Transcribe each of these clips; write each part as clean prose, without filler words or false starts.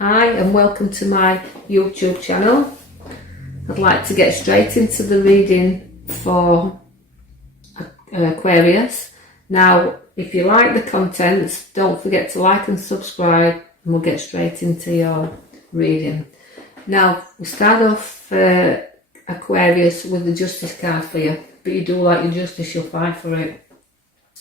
Hi and welcome to my YouTube channel. I'd like to get straight into the reading for Aquarius. Now, if you like the contents, don't forget to like and subscribe and we'll get straight into your reading. Now, we'll start off Aquarius with the Justice card for you, but you do like your justice, you'll fight for it.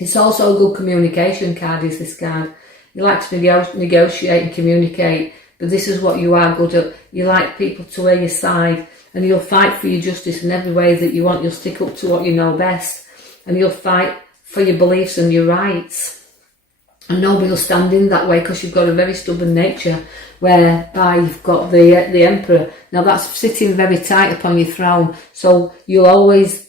It's also a good communication card, is this card. You like to negotiate and communicate, but this is what you are good at. You like people to wear your side, and you'll fight for your justice in every way that you want. You'll stick up to what you know best, and you'll fight for your beliefs and your rights. And nobody will stand in that way because you've got a very stubborn nature, whereby you've got the Emperor. Now that's sitting very tight upon your throne, so you'll always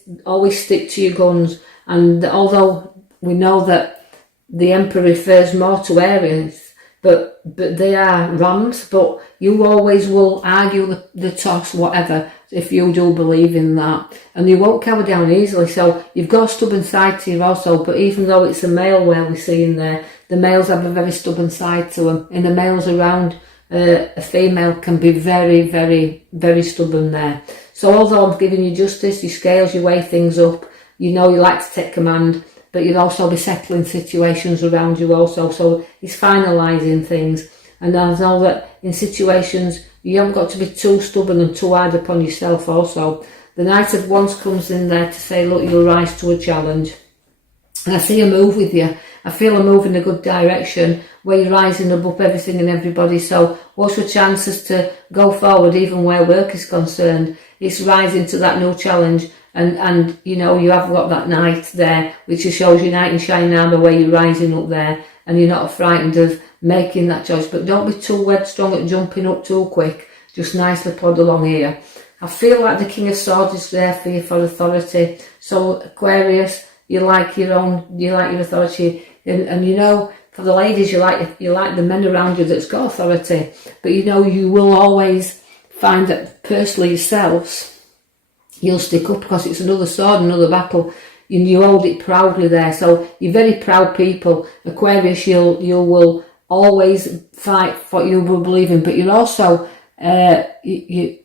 stick to your guns. And although we know that the Emperor refers more to Aries, but they are rams, but you always will argue the toss, whatever, if you do believe in that. And you won't cower down easily, so you've got a stubborn side to you also. But even though it's a male where we see in there, the males have a very stubborn side to them. And the males around a female can be very, very, very stubborn there. So although I'm giving you justice, your scales, you weigh things up, you know you like to take command, but you'll also be settling situations around you also. So he's finalising things. And I know that in situations, you haven't got to be too stubborn and too hard upon yourself also. The Knight of Wands comes in there to say, look, you'll rise to a challenge. And I see a move with you. I feel a move in a good direction where you're rising above everything and everybody. So what's your chances to go forward even where work is concerned? It's rising to that new challenge. And you know, you have got that knight there, which shows your knight in shining armour where you're rising up there, and you're not frightened of making that choice. But don't be too headstrong at jumping up too quick. Just nicely plod along here. I feel like the King of Swords is there for you for authority. So Aquarius, you like your authority, and you know, for the ladies, you like the men around you that's got authority. But you know, you will always find that personally yourselves, you'll stick up because it's another sword, another battle, and you hold it proudly there. So you're very proud people. Aquarius, you will always fight for what you will believe in, but you're also there's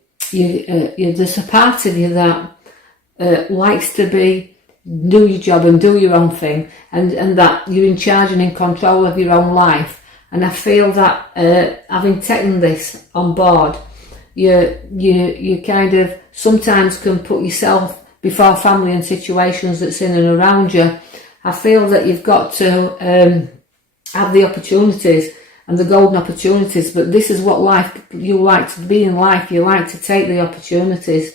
a part of you that likes to do your job and do your own thing, and that you're in charge and in control of your own life. And I feel that having taken this on board, you kind of sometimes can put yourself before family and situations that's in and around you. I feel that you've got to have the opportunities and the golden opportunities, but this is what life, you like to be in life. You like to take the opportunities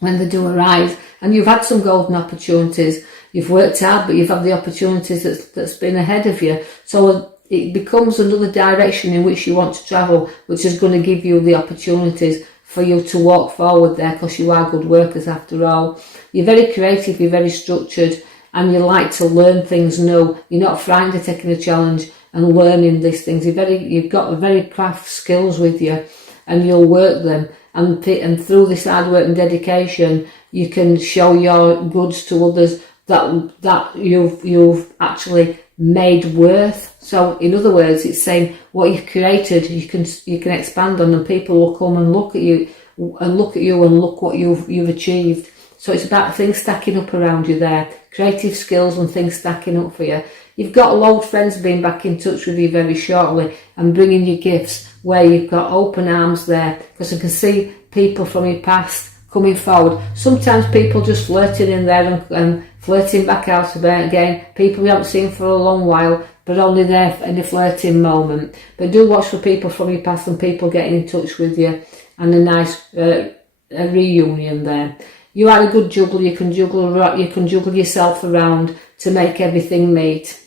when they do arise, and you've had some golden opportunities. You've worked hard, but you've had the opportunities that's been ahead of you. So it becomes another direction in which you want to travel, which is going to give you the opportunities for you to walk forward there, because you are good workers after all. You're very creative, you're very structured, and you like to learn things new. You're not frightened of taking a challenge and learning these things. You've got very craft skills with you, and you'll work them. And through this hard work and dedication, you can show your goods to others that you've actually made worth. So in other words, it's saying what you've created, you can expand on, and people will come and look at you and look what you've achieved. So it's about things stacking up around you there, creative skills and things stacking up for you. You've got old friends being back in touch with you very shortly and bringing you gifts where you've got open arms there, because I can see people from your past coming forward. Sometimes people just flirting in there and flirting back out again. People we haven't seen for a long while, but only there in a flirting moment. But do watch for people from your past and people getting in touch with you, and a nice a reunion there. You are a good juggler. You can juggle yourself around to make everything meet.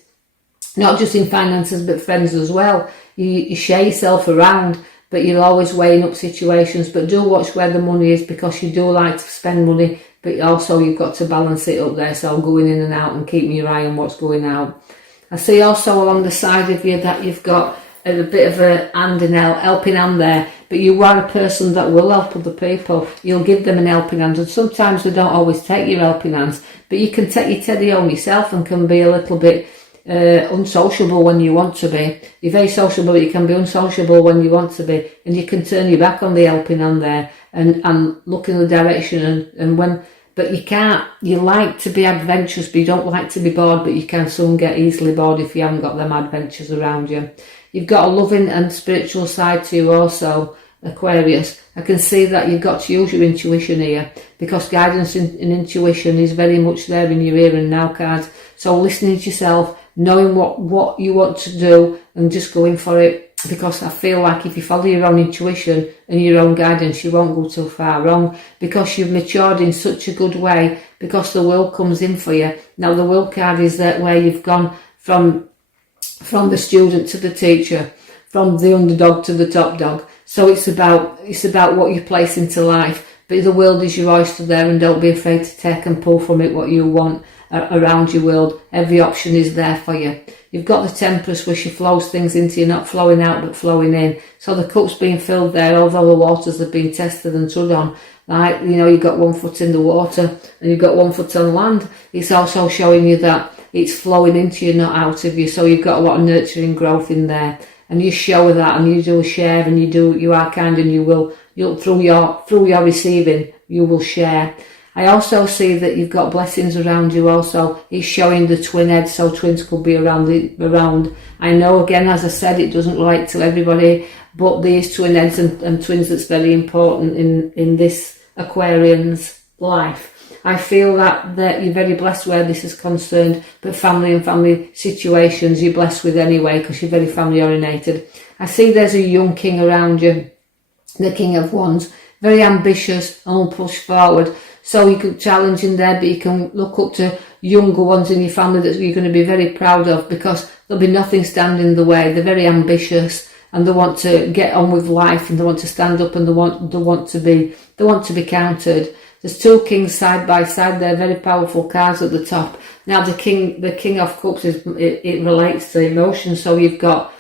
Not just in finances, but friends as well. You share yourself around, but you're always weighing up situations. But do watch where the money is, because you do like to spend money, but also you've got to balance it up there. So going in and out and keeping your eye on what's going out. I see also along the side of you that you've got a bit of a hand in helping hand there, but you are a person that will help other people. You'll give them an helping hand, and sometimes they don't always take your helping hands, but you can take your teddy home yourself and can be a little bit unsociable when you want to be. You're very sociable, but you can be unsociable when you want to be, and you can turn your back on the helping hand there and look in the direction but you can't. You like to be adventurous, but you don't like to be bored, but you can soon get easily bored if you haven't got them adventures around you. You've got a loving and spiritual side to you also, Aquarius. I can see that you've got to use your intuition here, because guidance and intuition is very much there in your here and now cards. So listening to yourself, knowing what you want to do and just going for it, because I feel like if you follow your own intuition and your own guidance, you won't go too far wrong, because you've matured in such a good way, because the will comes in for you. Now the will card is that where you've gone from the student to the teacher, from the underdog to the top dog. So it's about what you place into life, but the world is your oyster there, and don't be afraid to take and pull from it what you want around your world. Every option is there for you. You've got the Temperance, where she flows things into you, not flowing out but flowing in. So the cup's being filled there, although the waters have been tested and trod on. Like, you've got 1 foot in the water and you've got 1 foot on land. It's also showing you that it's flowing into you, not out of you. So you've got a lot of nurturing growth in there, and you show that, and you do share, and you are kind, and you'll through your receiving, you will share. I also see that you've got blessings around you also. It's showing the twin heads, so twins could be around. I know, again, as I said, it doesn't relate to everybody, but these twin heads and twins, that's very important in this Aquarian's life. I feel that you're very blessed where this is concerned, but family and family situations you're blessed with anyway, because you're very family orientated. I see there's a young king around you, the King of Wands, very ambitious and will push forward. So you can challenge in there, but you can look up to younger ones in your family that you're going to be very proud of, because there'll be nothing standing in the way. They're very ambitious and they want to get on with life, and they want to stand up, and they want to be counted. There's 2 kings side by side. They're very powerful cards at the top. Now the king of cups it relates to emotions. So you've got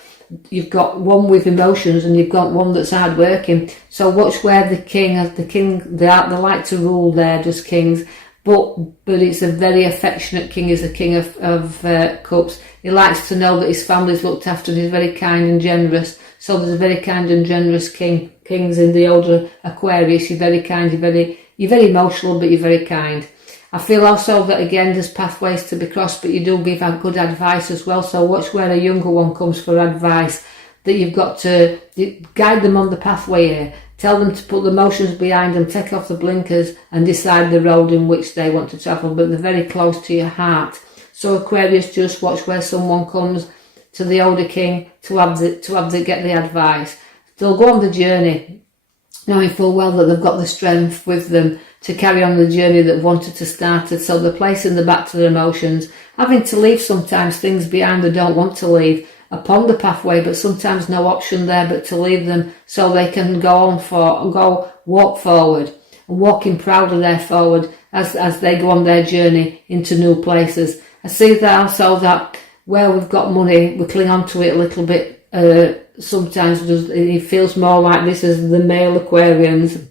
one with emotions, and you've got one that's hard working. So watch where the king they like to rule there, just kings, but it's a very affectionate king. Is the king of cups. He likes to know that his family's looked after, and he's very kind and generous. So there's a very kind and generous kings in the older Aquarius. You're very kind, you're very emotional, but you're very kind. I feel also that, again, there's pathways to be crossed, but you do give out good advice as well. So watch where a younger one comes for advice, that you've got to guide them on the pathway here. Tell them to put the emotions behind them, take off the blinkers, and decide the road in which they want to travel, but they're very close to your heart. So Aquarius, just watch where someone comes to the older king to get the advice. They'll go on the journey, knowing full well that they've got the strength with them to carry on the journey that wanted to start it. So they're placing the back to their emotions, having to leave sometimes things behind they don't want to leave upon the pathway, but sometimes no option there but to leave them, so they can walk forward, and walking proud of their forward as they go on their journey into new places. I see that also, that where we've got money, we cling on to it a little bit. Sometimes it feels more like this as the male Aquarians,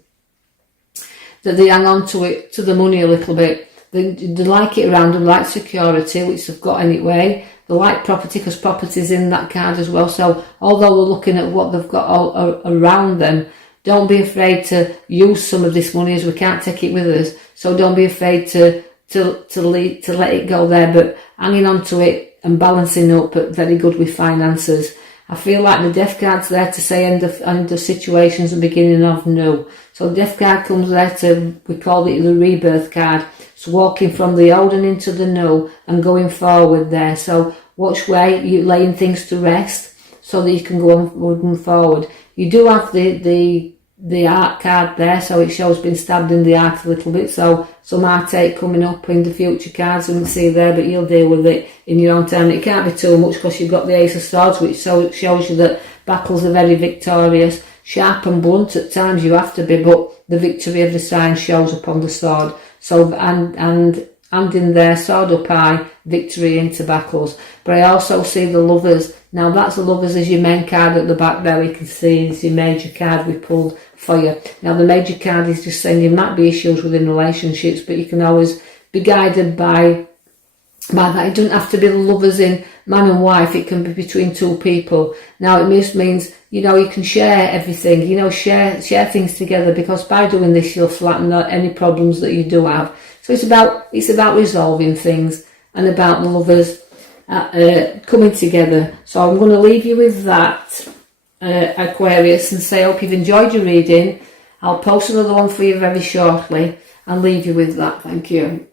that they hang on to it, to the money a little bit. They like it around them, like security, which they've got anyway. They like property, because property's in that card as well. So although we're looking at what they've got all around them, don't be afraid to use some of this money, as we can't take it with us. So don't be afraid to let it go there, but hanging on to it and balancing up, but very good with finances. I feel like the Death card's there to say end of situations and beginning of new. So the Death card comes there we call it the rebirth card. It's walking from the old and into the new and going forward there. So watch where you're laying things to rest, so that you can go on forward. You do have the art card there, so it shows being stabbed in the heart a little bit. So some heartache coming up in the future cards, we can see there, but you'll deal with it in your own time. It can't be too much, because you've got the Ace of Swords, which shows you that battles are very victorious. Sharp and blunt at times you have to be, but the victory of the sign shows upon the sword. So and in there, sword up high, victory into battles. But I also see the Lovers. Now that's the Lovers as your main card at the back there. You can see it's your major card we pulled for you. Now the major card is just saying there might be issues within relationships, but you can always be guided by by that, it doesn't have to be lovers in man and wife, it can be between two people. Now it just means, you know, you can share everything, you know, share things together, because by doing this you'll flatten out any problems that you do have. So it's about resolving things and about the lovers coming together. So I'm going to leave you with that, Aquarius, and say I hope you've enjoyed your reading. I'll post another one for you very shortly and leave you with that. Thank you.